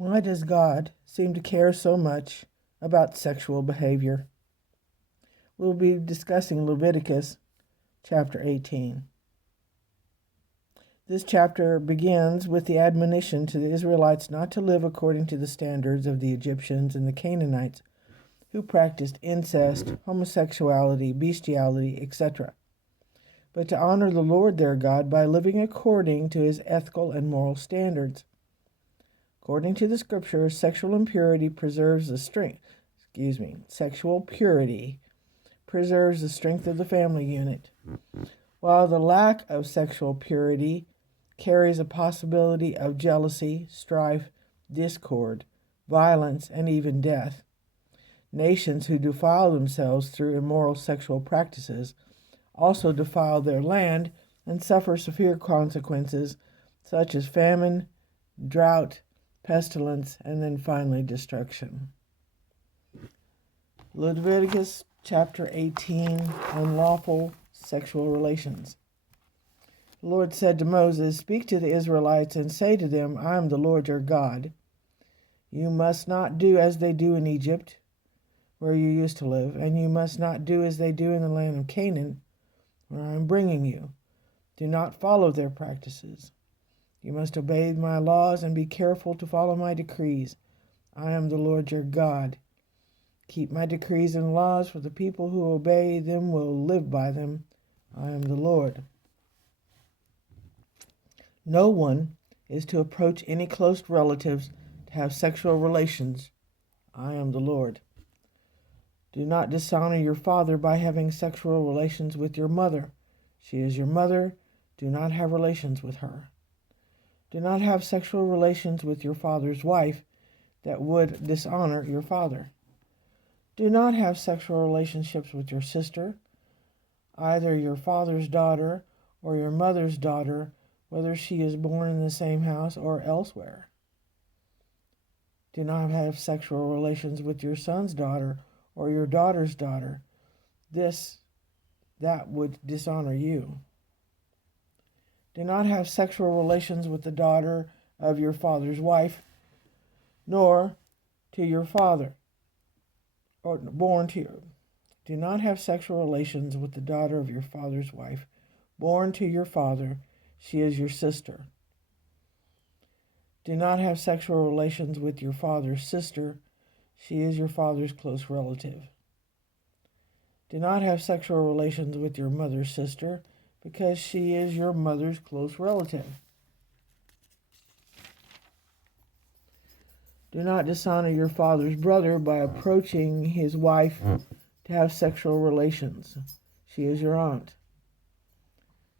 Why does God seem to care so much about sexual behavior? We'll be discussing Leviticus Chapter 18. This chapter begins with the admonition to the Israelites not to live according to the standards of the Egyptians and the Canaanites, who practiced incest, homosexuality, bestiality, etc., but to honor the Lord their God by living according to his ethical and moral standards. According to the scriptures, sexual purity preserves the strength of the family unit, while the lack of sexual purity carries a possibility of jealousy, strife, discord, violence, and even death. Nations who defile themselves through immoral sexual practices also defile their land and suffer severe consequences such as famine, drought, pestilence, and then finally destruction. Leviticus Chapter 18, Unlawful Sexual Relations. The Lord said to Moses, "Speak to the Israelites and say to them, I am the Lord your God. You must not do as they do in Egypt, where you used to live, and you must not do as they do in the land of Canaan, where I am bringing you. Do not follow their practices. You must obey my laws and be careful to follow my decrees. I am the Lord your God. Keep my decrees and laws, for the people who obey them will live by them. I am the Lord. No one is to approach any close relatives to have sexual relations. I am the Lord. Do not dishonor your father by having sexual relations with your mother. She is your mother. Do not have relations with her. Do not have sexual relations with your father's wife that would dishonor your father. Do not have sexual relationships with your sister, either your father's daughter or your mother's daughter, whether she is born in the same house or elsewhere. Do not have sexual relations with your son's daughter or your daughter's daughter. That would dishonor you. Do not have sexual relations with the daughter of your father's wife, nor to your father, or born to you. Do not have sexual relations with the daughter of your father's wife, born to your father. She is your sister. Do not have sexual relations with your father's sister. She is your father's close relative. Do not have sexual relations with your mother's sister, because she is your mother's close relative. Do not dishonor your father's brother by approaching his wife to have sexual relations. She is your aunt.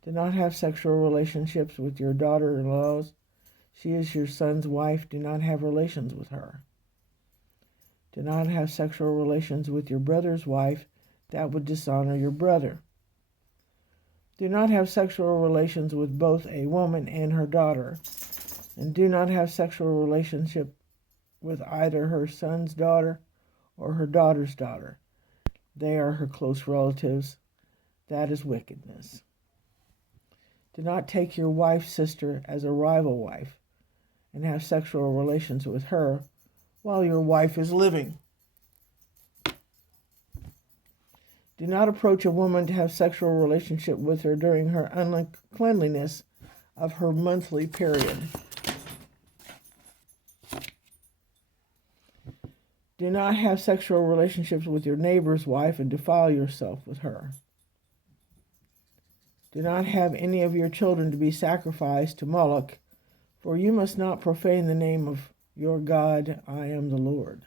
Do not have sexual relationships with your daughter-in-laws. She is your son's wife. Do not have relations with her. Do not have sexual relations with your brother's wife. That would dishonor your brother. Do not have sexual relations with both a woman and her daughter. And do not have sexual relationship with either her son's daughter or her daughter's daughter. They are her close relatives. That is wickedness. Do not take your wife's sister as a rival wife and have sexual relations with her while your wife is living. Do not approach a woman to have sexual relationship with her during her uncleanliness of her monthly period. Do not have sexual relationships with your neighbor's wife and defile yourself with her. Do not have any of your children to be sacrificed to Moloch, for you must not profane the name of your God. I am the Lord.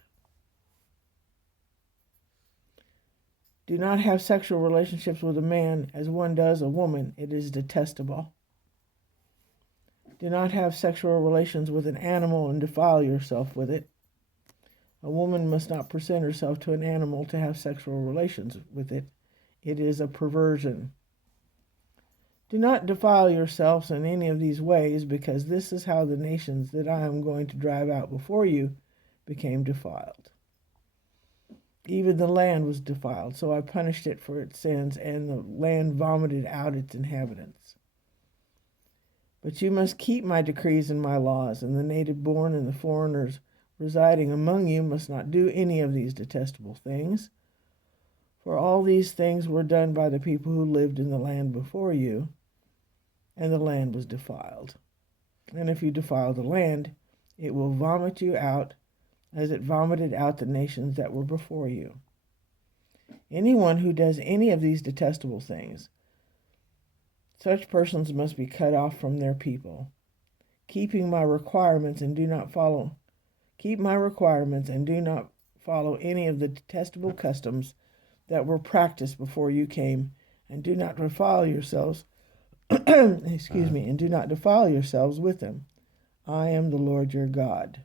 Do not have sexual relationships with a man as one does a woman. It is detestable. Do not have sexual relations with an animal and defile yourself with it. A woman must not present herself to an animal to have sexual relations with it. It is a perversion. Do not defile yourselves in any of these ways, because this is how the nations that I am going to drive out before you became defiled. Even the land was defiled, so I punished it for its sins, and the land vomited out its inhabitants. But you must keep my decrees and my laws, and the native born and the foreigners residing among you must not do any of these detestable things. For all these things were done by the people who lived in the land before you, and the land was defiled. And if you defile the land, it will vomit you out as it vomited out the nations that were before you. Anyone who does any of these detestable things, such persons must be cut off from their people. Keep my requirements and do not follow any of the detestable customs that were practiced before you came, and do not defile yourselves and do not defile yourselves with them. I am the Lord your God.